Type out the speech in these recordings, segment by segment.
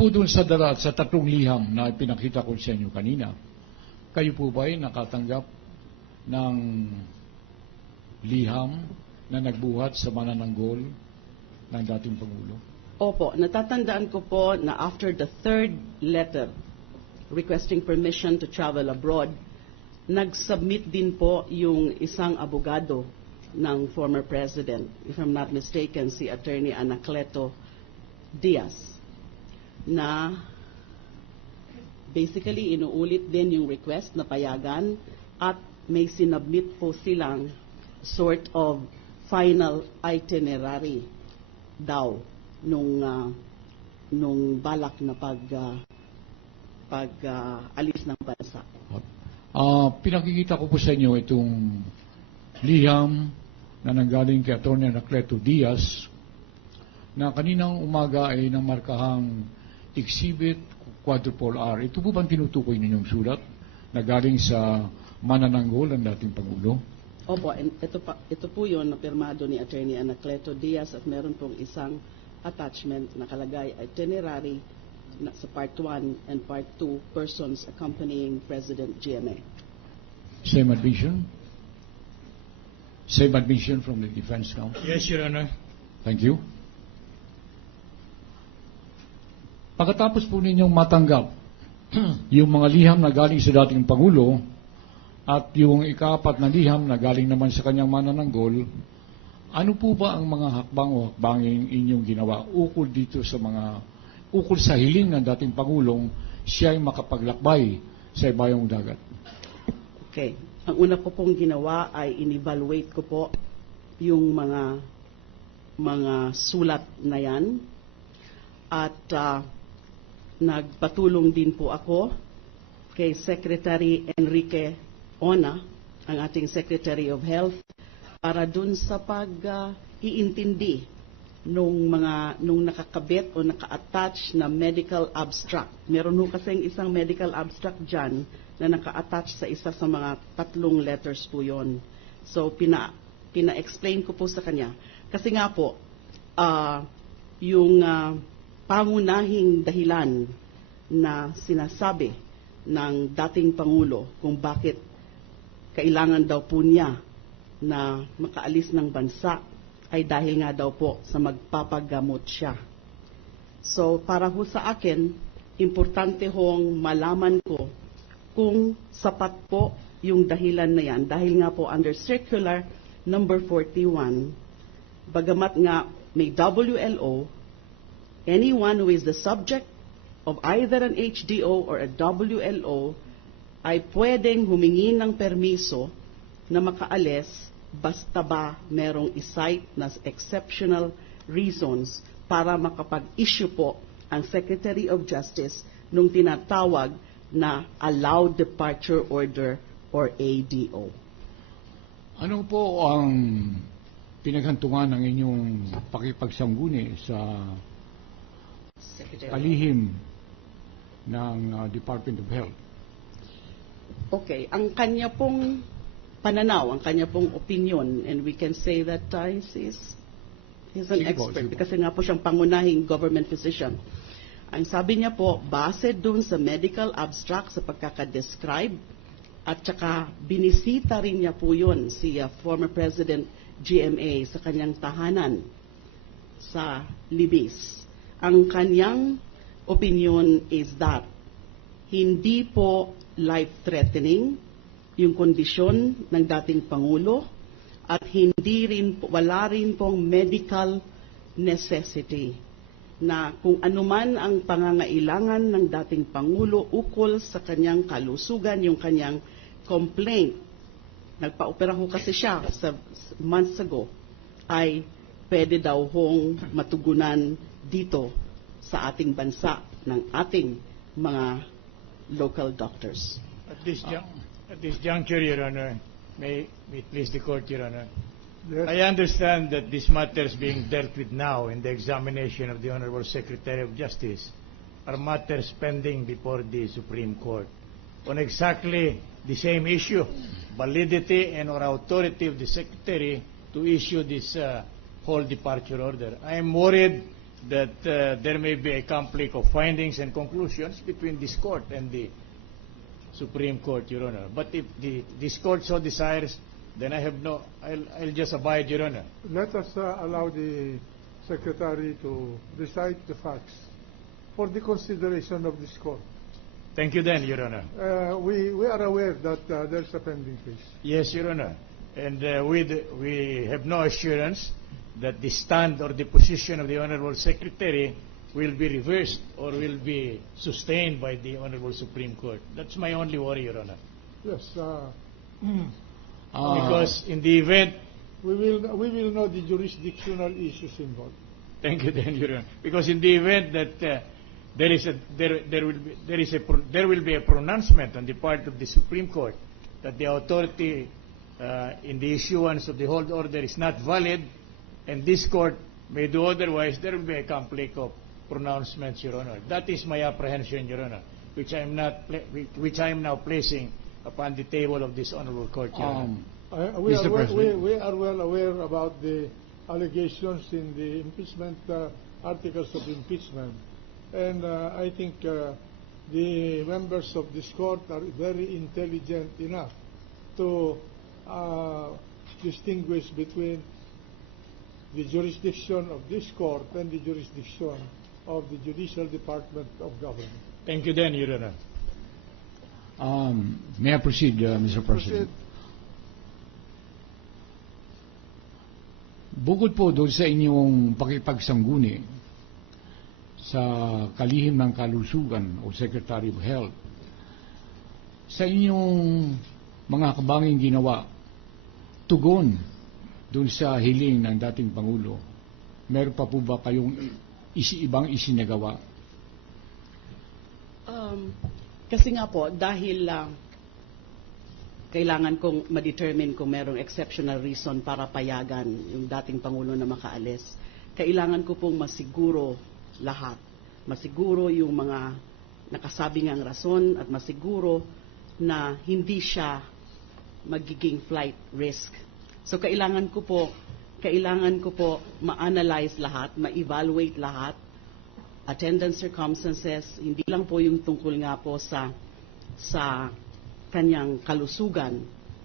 po dun sa tatlong liham na pinakita ko sa inyo kanina, kayo po ba ay nakatanggap ng liham na nagbuhat sa manananggol ng dating Pangulo? Opo, natatandaan ko po na after the third letter requesting permission to travel abroad, nag-submit din po yung isang abogado ng former president, if I'm not mistaken, si Attorney Anacleto Diaz, na basically inuulit din yung request na payagan at may sinubmit po silang sort of final itinerary daw nung balak na alis ng bansa. Pinakikita ko po sa inyo itong liham na nanggaling kay Atty. Anacleto Diaz na kaninang umaga ay namarkahang Exhibit Quadruple R. Ito po bang tinutukoy ninyong sulat na galing sa manananggol ng dating Pangulo? Opo, ito po yun na pirmado ni Atty. Anacleto Diaz at meron pong isang attachment nakalagay itinerary na sa Part 1 and Part 2, persons accompanying President GMA. Same admission? Same admission from the defense counsel? Yes, Your Honor. Thank you. Pagkatapos po ninyong matanggap yung mga liham na galing sa dating Pangulo at yung ikaapat na liham na galing naman sa kanyang manananggol, ano po ba ang mga hakbang o hakbangin inyong ginawa ukol sa hiling ng dating Pangulong siya ay makapaglakbay sa ibayong dagat? Okay. Ang una ko pong ginawa ay in-evaluate ko po yung mga sulat na yan at nagpatulong din po ako kay Secretary Enrique Ona, ang ating Secretary of Health, para dun sa pag-iintindi nung nakakabit o naka-attach na medical abstract. Meron ho kasing isang medical abstract dyan na naka-attach sa isa sa mga 3 letters po yon. So, pina-explain ko po sa kanya. Kasi nga po, yung pangunahing dahilan na sinasabi ng dating Pangulo kung bakit kailangan daw po niya na makaalis ng bansa ay dahil nga daw po sa magpapagamot siya. So, para ho sa akin, importante hong malaman ko kung sapat po yung dahilan na yan. Dahil nga po under Circular number 41, bagamat nga may WLO, anyone who is the subject of either an HDO or a WLO ay pwedeng humingi ng permiso na makaalis basta ba merong isite na exceptional reasons para makapag-issue po ang Secretary of Justice nung tinatawag na Allowed Departure Order or ADO. Ano po ang pinaghantungan ng inyong pakipagsangguni sa kalihim ng Department of Health? Okay, ang kanya pong pananaw, ang kanya pong opinion, and we can say that he's an expert kasi nga po siyang pangunahing government physician. Ang sabi niya po, base dun sa medical abstract sa pagkakadescribe at saka binisita rin niya po yun si former President GMA sa kanyang tahanan sa Libis. Ang kanyang opinion is that hindi po life-threatening yung kondisyon ng dating Pangulo at wala rin pong medical necessity na kung anuman ang pangangailangan ng dating Pangulo ukol sa kanyang kalusugan, yung kanyang complaint, nagpa-opera ho kasi siya sa months ago, ay pwede daw hong matugunan dito sa ating bansa ng ating mga local doctors. At this juncture, Your Honor, may please the Court, Your Honor. Yes. I understand that this matter is being dealt with now in the examination of the Honorable Secretary of Justice are matters pending before the Supreme Court on exactly the same issue, validity and or authority of the Secretary to issue this whole departure order. I am worried that there may be a conflict of findings and conclusions between this court and the Supreme Court, Your Honor. But if this court so desires, then I'll just abide, Your Honor. Let us allow the Secretary to recite the facts for the consideration of this court. Thank you then, Your Honor. We are aware that there's a pending case. Yes, Your Honor. And we have no assurance that the stand or the position of the Honorable Secretary will be reversed or will be sustained by the Honorable Supreme Court. That's my only worry, Your Honor. Yes. Because in the event... We will know the jurisdictional issues involved. Thank you then, Your Honor. Because in the event that there will be a pronouncement on the part of the Supreme Court that the authority in the issuance of the hold order is not valid, and this court may do otherwise, there will be a conflict of pronouncements, Your Honor. That is my apprehension, Your Honor, which I am now placing upon the table of this honorable court, Your Honor. We Mr. President. are well aware about the allegations in the impeachment articles of impeachment, and I think the members of this court are very intelligent enough to distinguish between the jurisdiction of this court and the jurisdiction of the Judicial Department of Government. Thank you then, Your Honor. May I proceed, Mr. President? Bukod po doon sa inyong pakipagsangguni sa kalihim ng kalusugan o Secretary of Health, sa inyong mga kabanging ginawa, tugon doon sa hiling ng dating Pangulo, meron pa po ba kayong ibang isinagawa? Kasi nga po, dahil kailangan kong ma-determine kung merong exceptional reason para payagan yung dating Pangulo na makaalis, kailangan ko pong masiguro lahat. Masiguro yung mga nakasabing ang rason at masiguro na hindi siya magiging flight risk. So kailangan ko po ma-analyze lahat, ma-evaluate lahat, attendance circumstances, hindi lang po yung tungkol nga po sa kanyang kalusugan,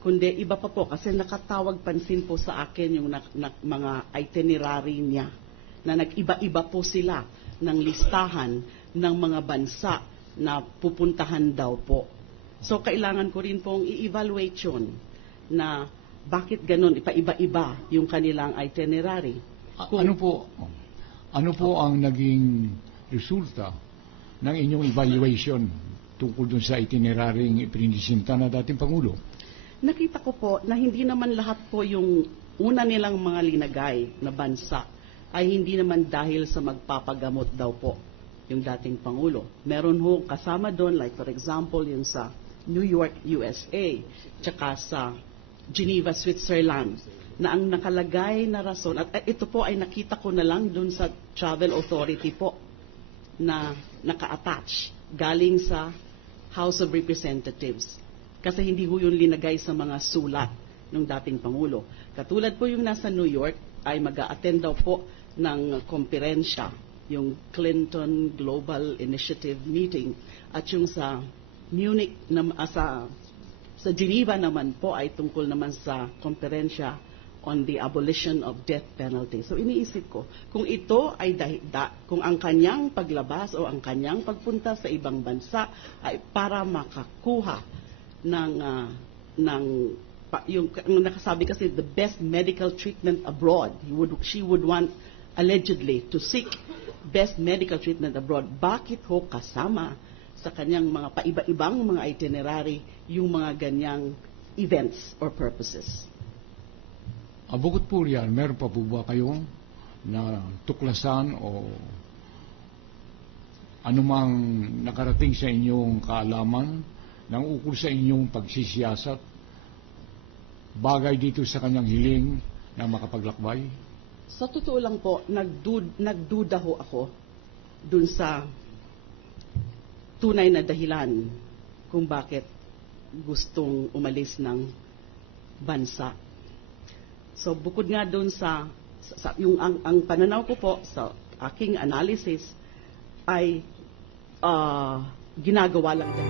kundi iba pa po kasi nakatawag pansin po sa akin yung mga itinerary niya na nag-iba-iba po sila ng listahan ng mga bansa na pupuntahan daw po. So kailangan ko rin pong i-evaluate yun na bakit ganun, ipa-iba-iba yung kanilang itinerary. Ano po ang naging resulta ng inyong evaluation tungkol dun sa itineraryong ipinisinta na dating Pangulo? Nakita ko po na hindi naman lahat po yung una nilang mga linagay na bansa ay hindi naman dahil sa magpapagamot daw po yung dating Pangulo. Meron ho kasama doon, like for example, yung sa New York, USA, tsaka sa Geneva, Switzerland, na ang nakalagay na rason, at ito po ay nakita ko na lang doon sa travel authority po na naka-attach galing sa House of Representatives. Kasi hindi ho yun linagay sa mga sulat ng dating Pangulo. Katulad po yung nasa New York ay mag-a-attend daw po ng komperensya, yung Clinton Global Initiative meeting, at yung sa Munich, sa Geneva naman po ay tungkol naman sa komperensya on the abolition of death penalty. So iniisip ko, kung ito ay kung ang kanyang paglabas o ang kanyang pagpunta sa ibang bansa ay para makakuha yung nakasabi kasi the best medical treatment abroad, she would want allegedly to seek best medical treatment abroad. Bakit ho kasama sa kanyang mga paiba-ibang mga itinerary yung mga ganyang events or purposes? Bukod po riyan, meron pa po ba kayong na tuklasan o anumang nakarating sa inyong kaalaman ng ukol sa inyong pagsisiyasat bagay dito sa kanyang hiling na makapaglakbay? Sa totoo lang po, nagduda ho ako dun sa tunay na dahilan kung bakit gustong umalis ng bansa. So bukod nga doon ang pananaw ko po sa aking analysis ay ginagawa lang din.